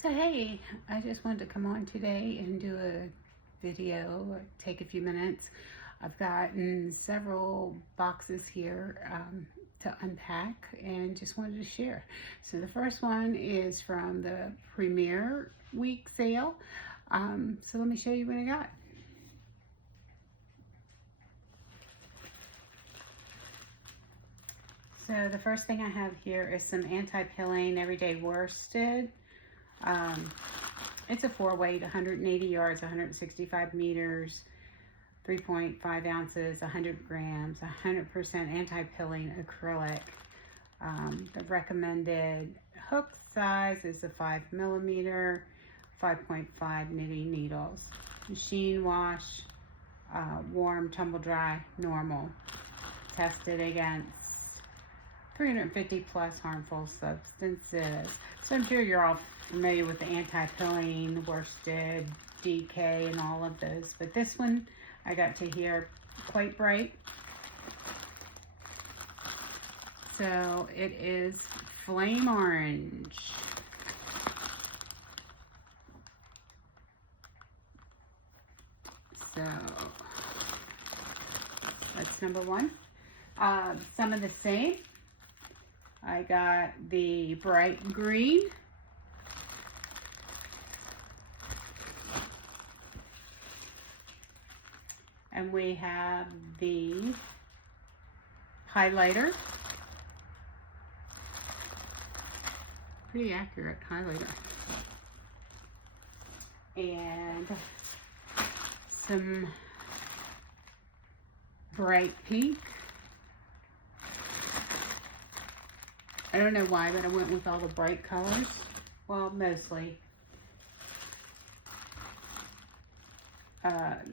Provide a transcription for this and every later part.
So hey, I just wanted to come on today and do a video, take a few minutes. I've gotten several boxes here to unpack and just wanted to share. So the first one is from the Premier Week sale. So let me show you what I got. So the first thing I have here is some anti-pilling everyday worsted. It's a 4-weight, 180 yards, 165 meters, 3.5 ounces, 100 grams, 100% anti-pilling acrylic. The recommended hook size is a 5mm, 5.5 knitting needles. Machine wash, warm, tumble dry, normal. Tested against 350 plus harmful substances. So I'm sure you're all familiar with the anti-pilling, worsted, DK, and all of those. But this one I got to hear quite bright. So it is flame orange. So that's number one. Some of the same. I got the bright green. And we have the highlighter. Pretty accurate highlighter. And some bright pink. I don't know why, but I went with all the bright colors. Well, mostly.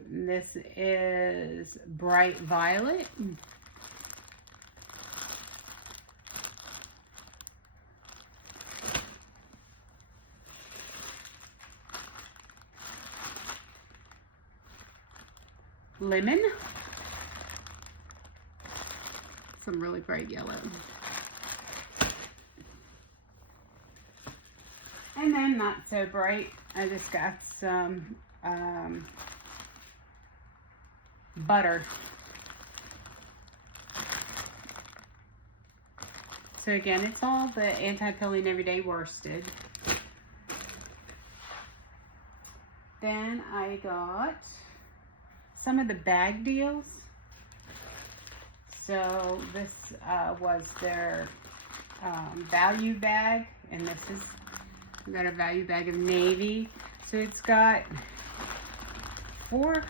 This is bright violet. Lemon. Some really bright yellow. And then not so bright, I just got some butter. So again, it's all the anti-pilling everyday worsted. Then I got some of the bag deals. So this was their value bag, and this is, we got a value bag of navy. So it's got 4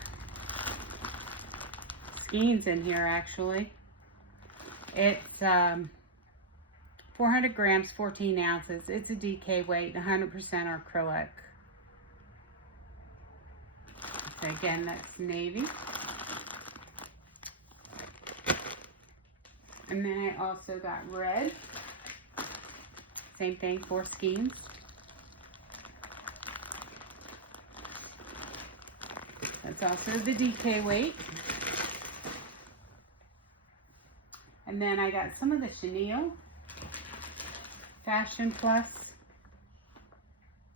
skeins in here actually. It's 400 grams, 14 ounces. It's a DK weight, 100% acrylic. So again, that's navy. And then I also got red. Same thing, 4 skeins. That's also the DK weight. And then I got some of the chenille Fashion Plus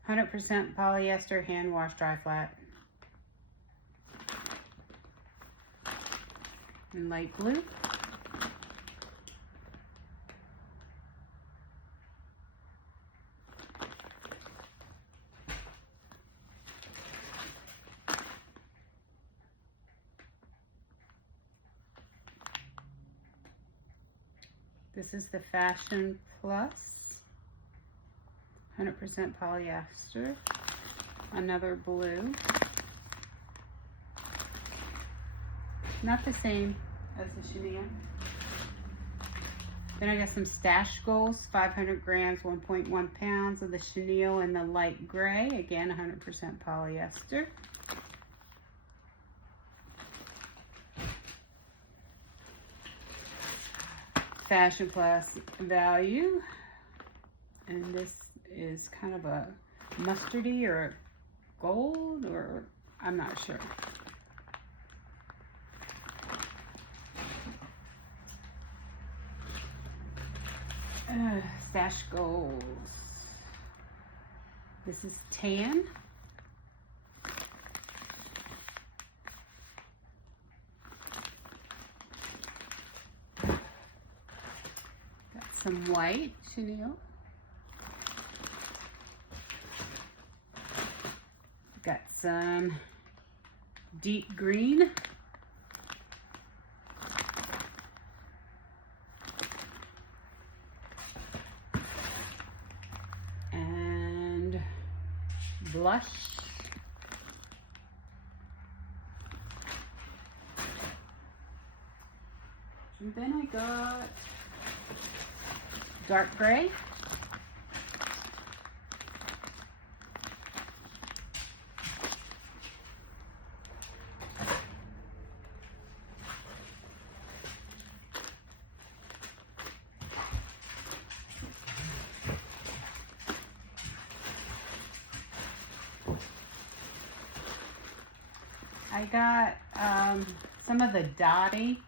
100% polyester hand wash dry flat. In light blue. This is the Fashion Plus 100% polyester. Another blue. Not the same as the chenille. Then I got some Stash Goals, 500 grams, 1.1 pounds of the chenille in the light gray. Again, 100% polyester. Fashion Plus value. And this is kind of a mustardy or gold, or I'm not sure. Stash Goals. This is tan. Got some white chenille. Got some deep green. And blush. And then I got dark gray. I got some of the Dottie,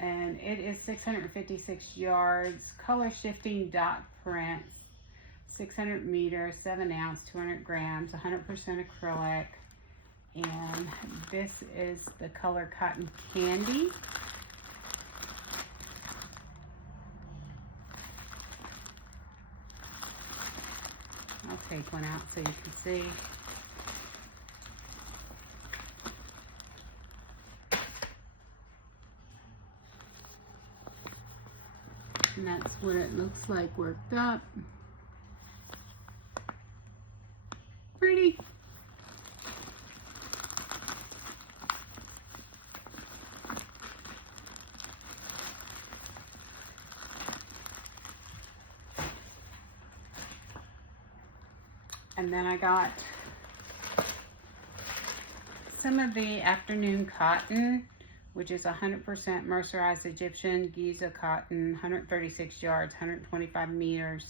and it is 656 yards, color shifting dot print, 600 meters, 7 ounce, 200 grams, 100% acrylic, and this is the color Cotton Candy. I'll take one out so you can see. And that's what it looks like worked up. Pretty. And then I got some of the Afternoon Cotton, which is 100% mercerized Egyptian Giza cotton, 136 yards, 125 meters,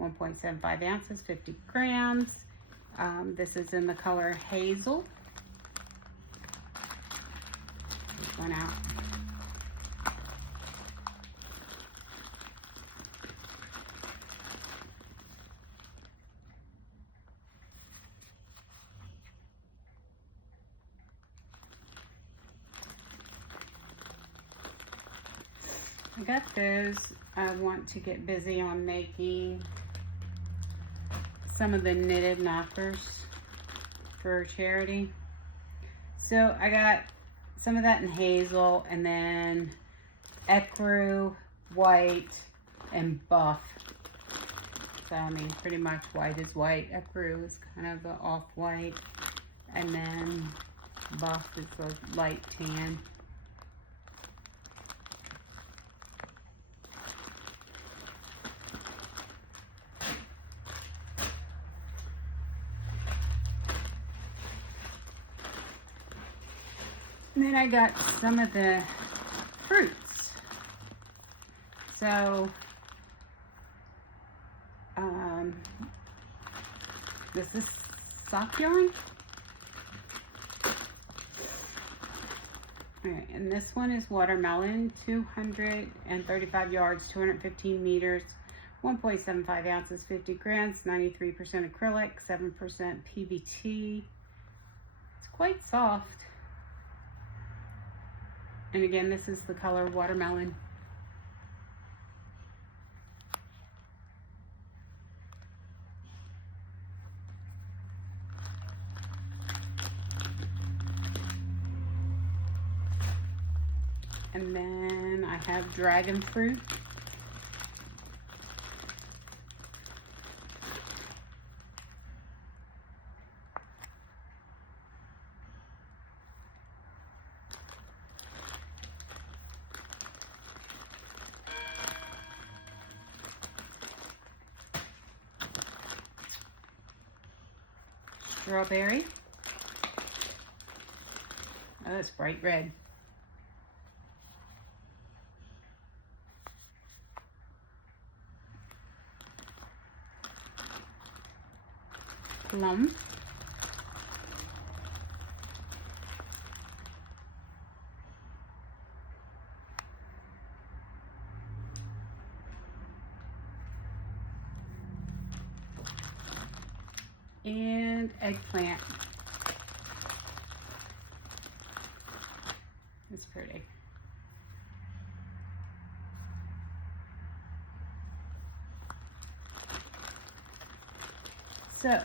1.75 ounces, 50 grams. This is in the color Hazel. Take one out. I got those. I want to get busy on making some of the knitted knockers for charity. So I got some of that in hazel, and then ecru, white, and buff. So I mean, pretty much white is white. Ecru is kind of the off-white, and then buff is a light tan. And then I got some of the fruits. So, this is sock yarn. Alright, and this one is watermelon, 235 yards, 215 meters, 1.75 ounces, 50 grams, 93% acrylic, 7% PBT. It's quite soft. And again, this is the color watermelon. And then I have dragon fruit. Strawberry. Oh, it's bright red. Plum. and eggplant. It's pretty. So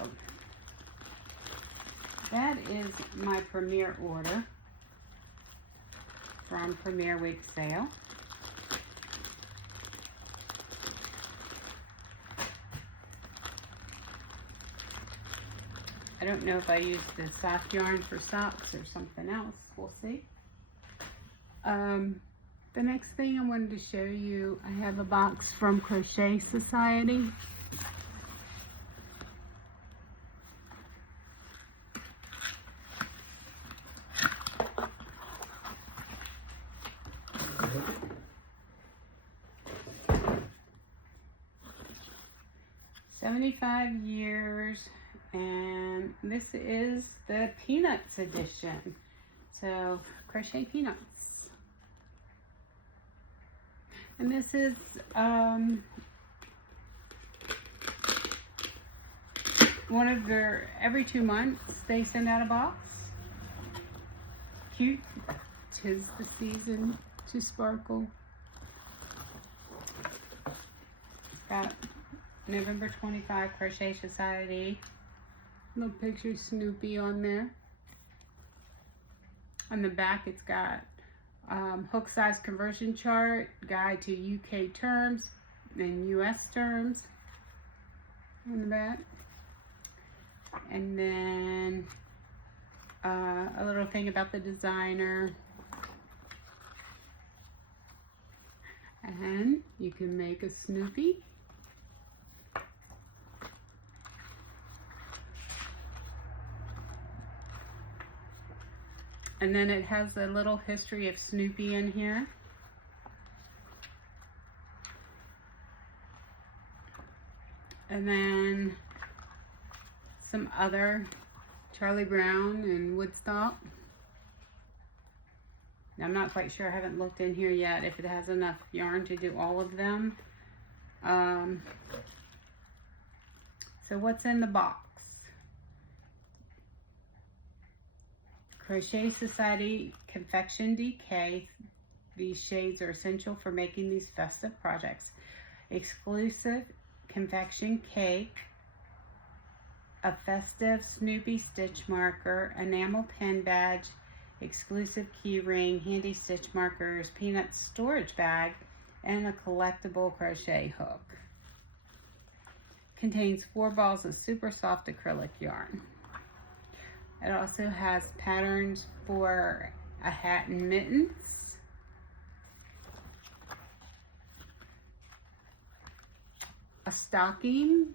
that is my Premier order from Premier Week Sale. I don't know if I used the soft yarn for socks or something else. We'll see. The next thing I wanted to show you, I have a box from Crochet Society. "75 years," and this is the Peanuts edition. So crochet peanuts. And this is one of their, every 2 months they send out a box. Cute. 'Tis the season to sparkle. Got November 25 Crochet Society. Little picture of Snoopy on there. On the back it's got hook size conversion chart, guide to UK terms and US terms on the back. And then a little thing about the designer. And you can make a Snoopy. And then it has a little history of Snoopy in here. And then some other Charlie Brown and Woodstock. I'm not quite sure, I haven't looked in here yet if it has enough yarn to do all of them. So what's in the box? Crochet Society Confection DK. These shades are essential for making these festive projects. Exclusive confection cake, a festive Snoopy stitch marker, enamel pin badge, exclusive key ring, handy stitch markers, peanut storage bag, and a collectible crochet hook. Contains 4 balls of super soft acrylic yarn. It also has patterns for a hat and mittens, a stocking,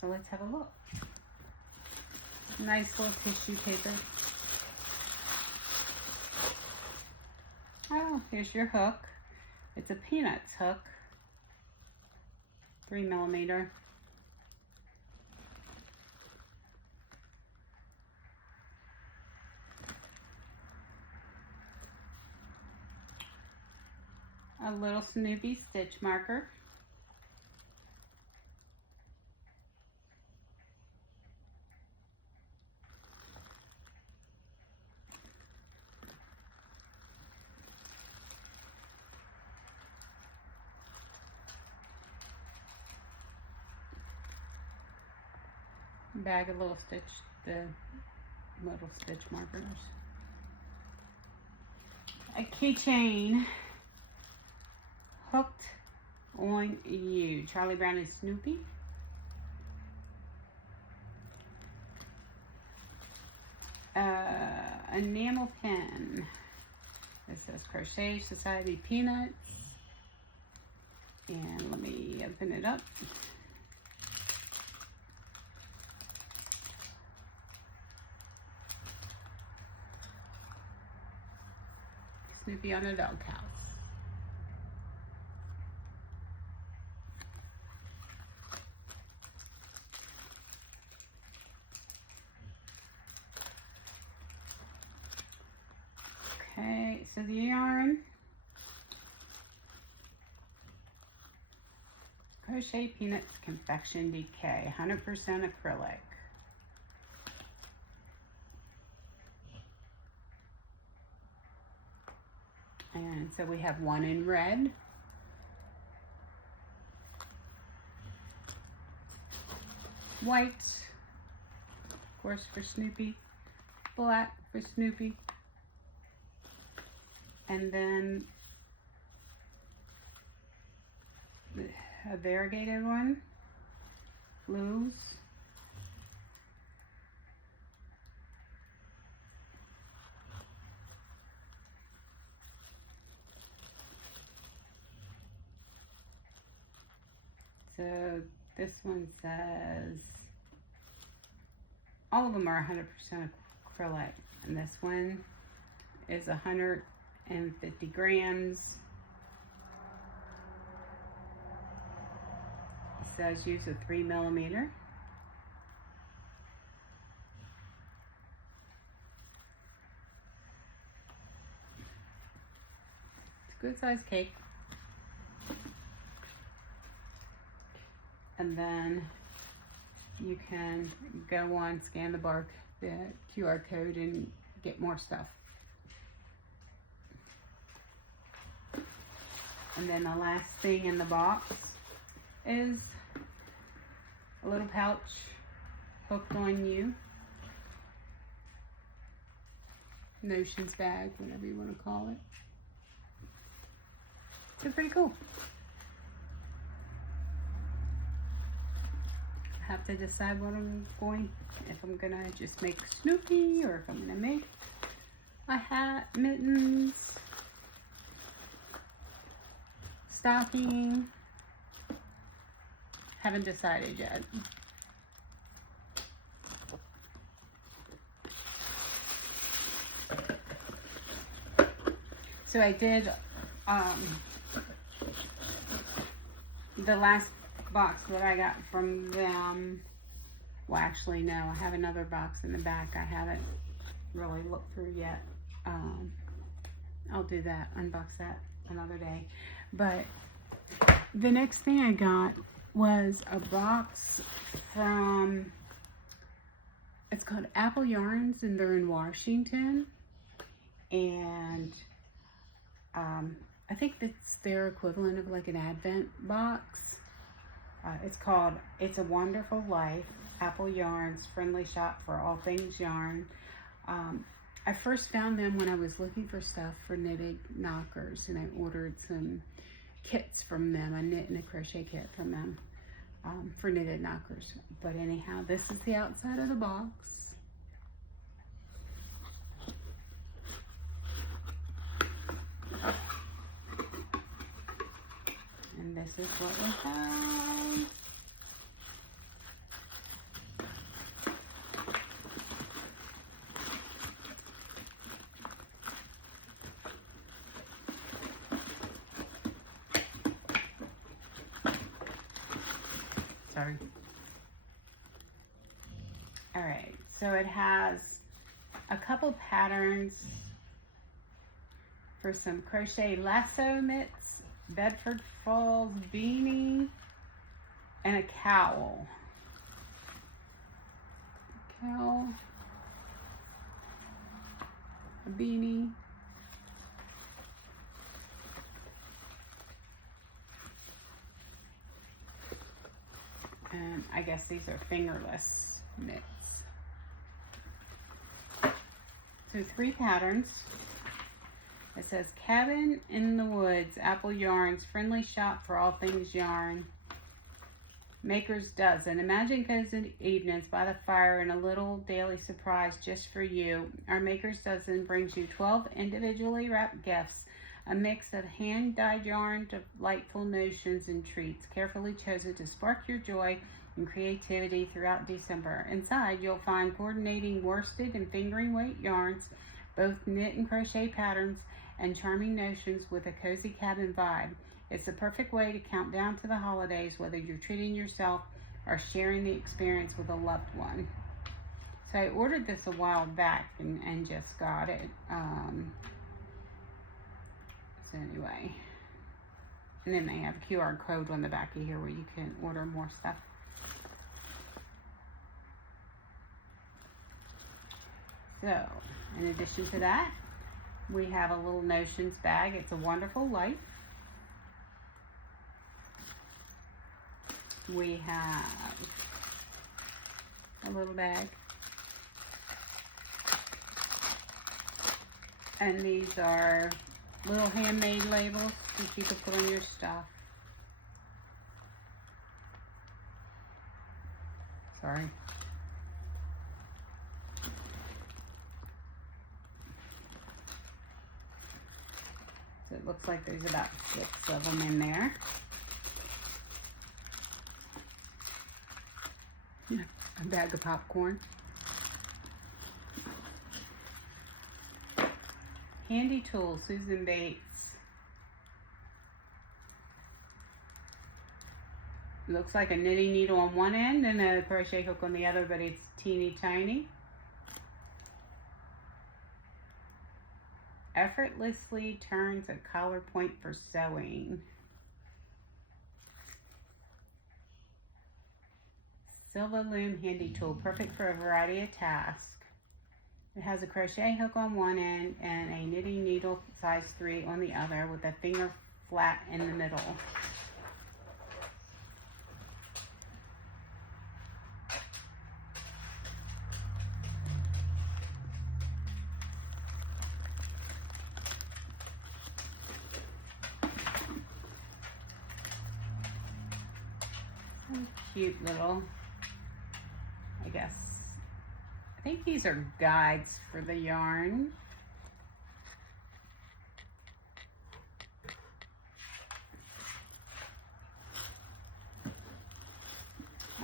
so let's have a look. Nice little tissue paper. Oh, here's your hook. It's a Peanuts hook, 3mm. A little Snoopy stitch marker. Bag of little stitch markers. A keychain, Hooked on You, Charlie Brown and Snoopy. Enamel pin. It says Crochet Society Peanuts. And let me open it up. Snoopy on a doghouse. Crochet Peanuts Confection Decay, 100% acrylic. And so we have one in red, white, of course, for Snoopy, black for Snoopy, and then a variegated one, blues, so this one says all of them are 100% acrylic, and this one is 150 grams. It says use a 3mm. It's a good size cake. And then you can go on, scan the QR code and get more stuff. And then the last thing in the box is a little pouch hooked on you. Notions bag, whatever you want to call it. So pretty cool. Have to decide what I'm going, if I'm gonna just make Snoopy or if I'm gonna make a hat, mittens, stocking. Haven't decided yet. So I did the last box that I got from them. Well, actually no, I have another box in the back I haven't really looked through yet. I'll do that, unbox that another day. But the next thing I got was a box from, it's called Apple Yarns, and they're in Washington, and I think that's their equivalent of like an Advent box. It's called It's a Wonderful Life, Apple Yarns, friendly shop for all things yarn. I first found them when I was looking for stuff for knitted knockers, and I ordered some kits from them, a knit and a crochet kit from them for knitted knockers. But anyhow, this is the outside of the box. And this is what we have. Sorry. All right, so it has a couple patterns for some crochet lasso mitts, Bedford Falls beanie, and a cowl. A beanie, and I guess these are fingerless mitts. So 3 patterns. It says Cabin in the Woods, Apple Yarns, friendly shop for all things yarn. Maker's Dozen. Imagine cozy evenings by the fire and a little daily surprise just for you. Our Maker's Dozen brings you 12 individually wrapped gifts, a mix of hand-dyed yarn, delightful notions, and treats, carefully chosen to spark your joy and creativity throughout December. Inside, you'll find coordinating worsted and fingering weight yarns, both knit and crochet patterns, and charming notions with a cozy cabin vibe. It's the perfect way to count down to the holidays, whether you're treating yourself or sharing the experience with a loved one. So I ordered this a while back and just got it. So anyway, And then they have a QR code on the back of here where you can order more stuff. So, in addition to that, we have a little Notions bag. It's a Wonderful Life. We have a little bag. And these are little handmade labels that you can put on your stuff. Sorry. So it looks like there's about 6 of them in there. A bag of popcorn. Handy Tools, Susan Bates. Looks like a knitting needle on one end and a crochet hook on the other, but it's teeny tiny. Effortlessly turns a collar point for sewing. Silva Loom Handy Tool, perfect for a variety of tasks. It has a crochet hook on one end and a knitting needle size 3 on the other with a finger flat in the middle. Some cute little, I guess, I think these are guides for the yarn.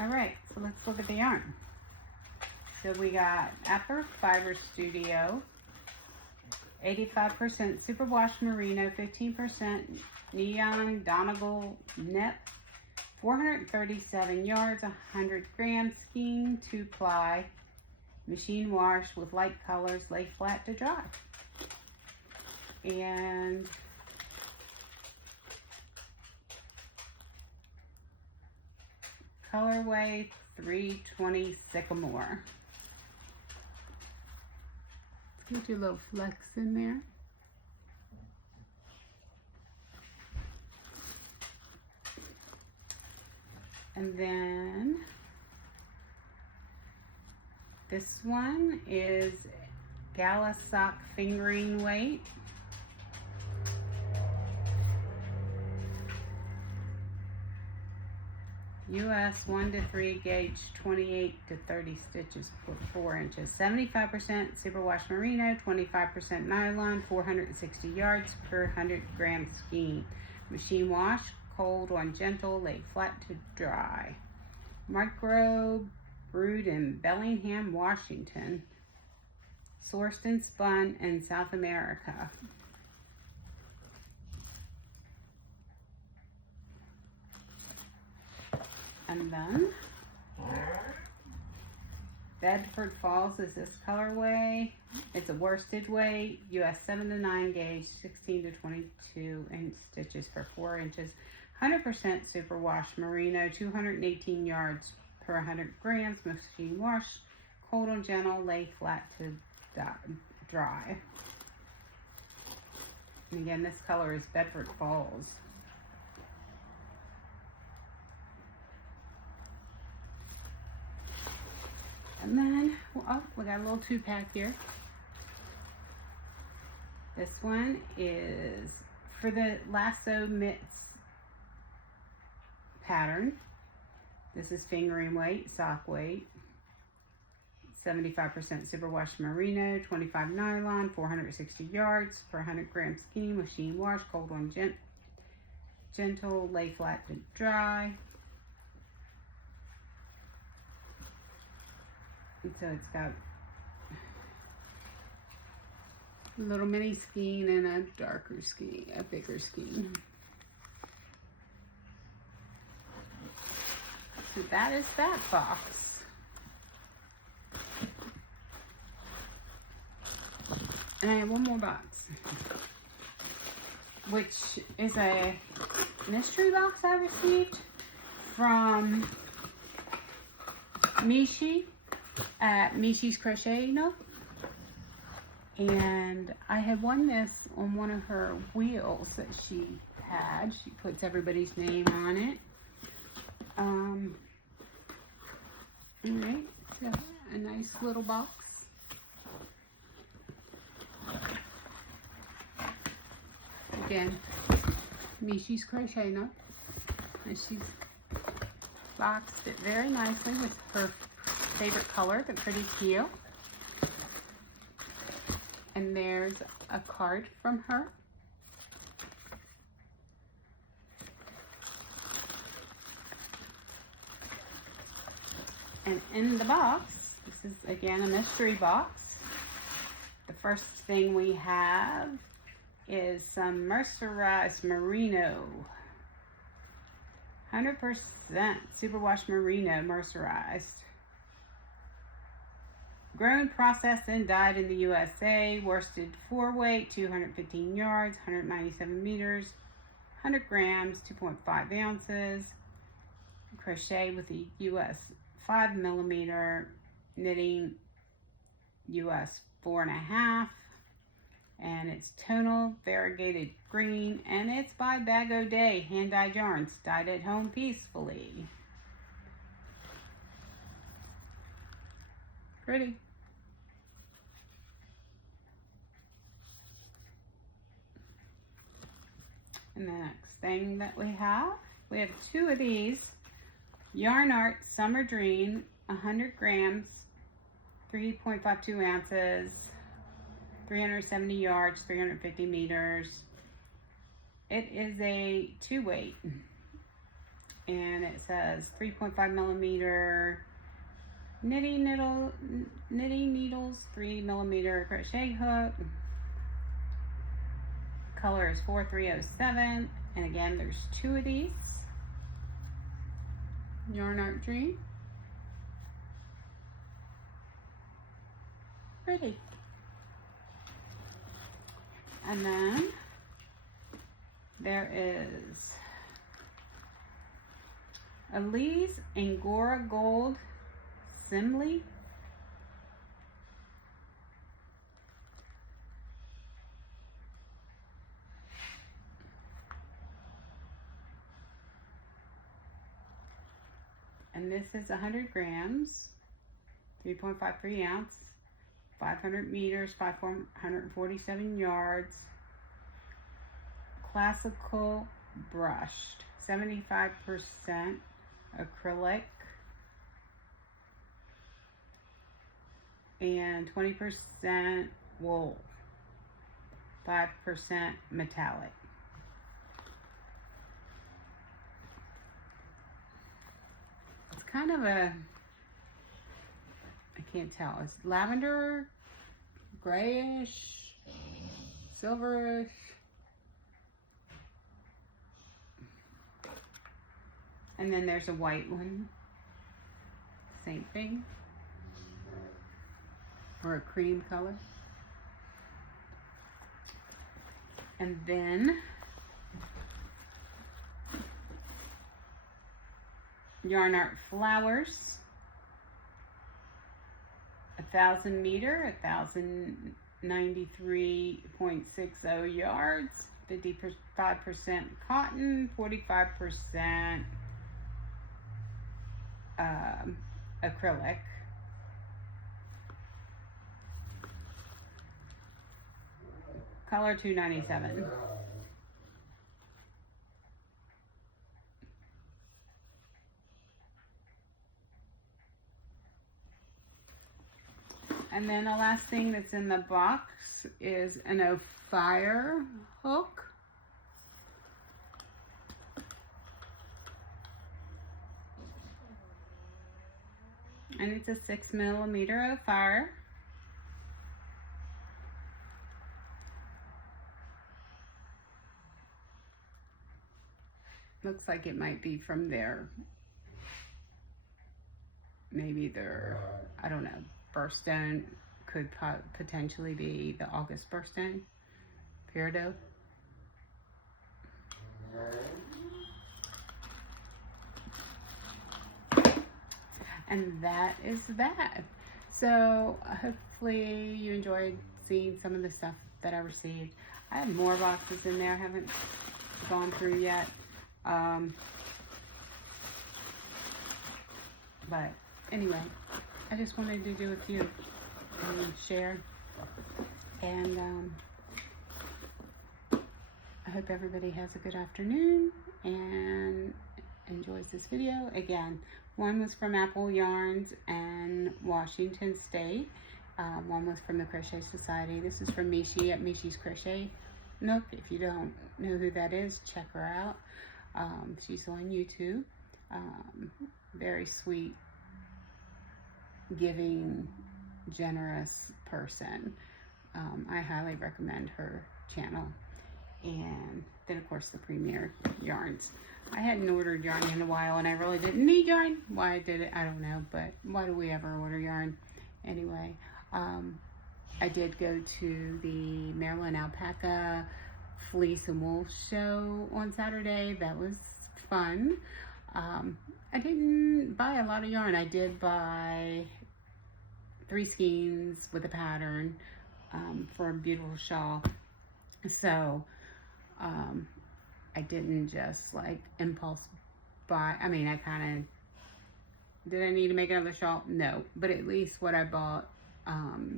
All right, so let's look at the yarn. So we got Upper Fiber Studio, 85% superwash merino, 15% neon Donegal knit, 437 yards, 100 grams, skein 2-ply, machine wash with light colors, lay flat to dry. And colorway 320 Sycamore. Let's get your little flex in there. And then this one is Gala Sock fingering weight. US 1 to 3 gauge, 28 to 30 stitches for 4 inches. 75% superwash merino, 25% nylon, 460 yards per 100 gram skein. Machine wash, cold on gentle, lay flat to dry. Micro brewed in Bellingham, Washington. Sourced and spun in South America. And then Bedford Falls is this colorway. It's a worsted weight, US 7 to 9 gauge, 16 to 22 inch stitches for 4 inches. 100% superwash merino, 218 yards per 100 grams, machine wash, cold on gentle, lay flat to dry. And again, this color is Bedford Falls. And then, oh, we got a little 2-pack here. This one is for the lasso mitts pattern. This is fingering weight, sock weight. 75% superwash merino, 25 nylon, 460 yards per 100 gram skein, machine wash, cold on gentle, lay flat to dry. And so it's got a little mini skein and a darker skein, a bigger skein. So that is that box. And I have one more box, which is a mystery box I received from Mishi at Mishi's Crochet Nook. And I had won this on one of her wheels that she had. She puts everybody's name on it. Alright, so a nice little box. Again, Mishi's Crochet Nook. And she's boxed it very nicely with her favorite color, the pretty teal. And there's a card from her. And in the box, this is again a mystery box. The first thing we have is some mercerized merino. 100% superwash merino mercerized. Grown, processed, and dyed in the USA. Worsted 4-weight, 215 yards, 197 meters, 100 grams, 2.5 ounces. Crochet with the US 5mm, knitting US 4.5, and it's tonal variegated green, and it's by Bag O' Day hand dyed yarns, dyed at home peacefully. Pretty. And the next thing that we have two of these. Yarn Art Summer Dream, 100 grams, 3.52 ounces, 370 yards, 350 meters. It is a 2-weight, and it says 3.5mm knitting needles, 3mm crochet hook. Color is 4307, and again, there's two of these. Yarn Art Dream. Pretty. And then there is Elise Angora Gold Simile. And this is 100 grams, 3.53 ounce, 500 meters, 547 yards, classical brushed, 75% acrylic, and 20% wool, 5% metallic. Kind of a, I can't tell, it's lavender, grayish, silverish. And then there's a white one, same thing, or a cream color. And then Yarn Art Flowers, 1,000 meter, 1,093.60 yards, 55% cotton, 45% acrylic. Color 297. And then the last thing that's in the box is an Ophir hook. And it's a 6mm Ophir. Looks like it might be from their, maybe their, I don't know, birthstone. Could potentially be the August birthstone. Peridot. And that is that. So hopefully you enjoyed seeing some of the stuff that I received. I have more boxes in there I haven't gone through yet. But anyway, I just wanted to do a few and share. And I hope everybody has a good afternoon and enjoys this video. Again, one was from Apple Yarns and Washington State. One was from the Crochet Society. This is from Mishi at Mishi's Crochet Nook. If you don't know who that is, check her out. She's on YouTube. Very sweet, giving, generous person. I highly recommend her channel. And then of course the Premier Yarns. I hadn't ordered yarn in a while, and I really didn't need yarn. Why I did it, I don't know, but why do we ever order yarn? Anyway, I did go to the Maryland Alpaca Fleece and Wool show on Saturday. That was fun. I didn't buy a lot of yarn. I did buy 3 skeins with a pattern for a beautiful shawl. So I didn't just like impulse buy. I mean, I kind of, did I need to make another shawl? No, but at least what I bought,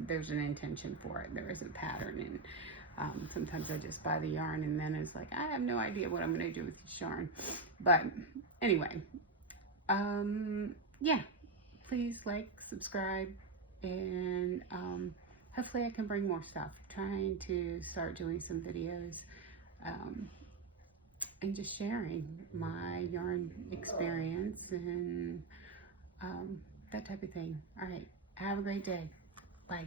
there's an intention for it. There is a pattern, and sometimes I just buy the yarn and then it's like, I have no idea what I'm going to do with this yarn. But anyway, yeah, please like, subscribe, and hopefully I can bring more stuff. Trying to start doing some videos and just sharing my yarn experience and that type of thing. All right, have a great day. Bye.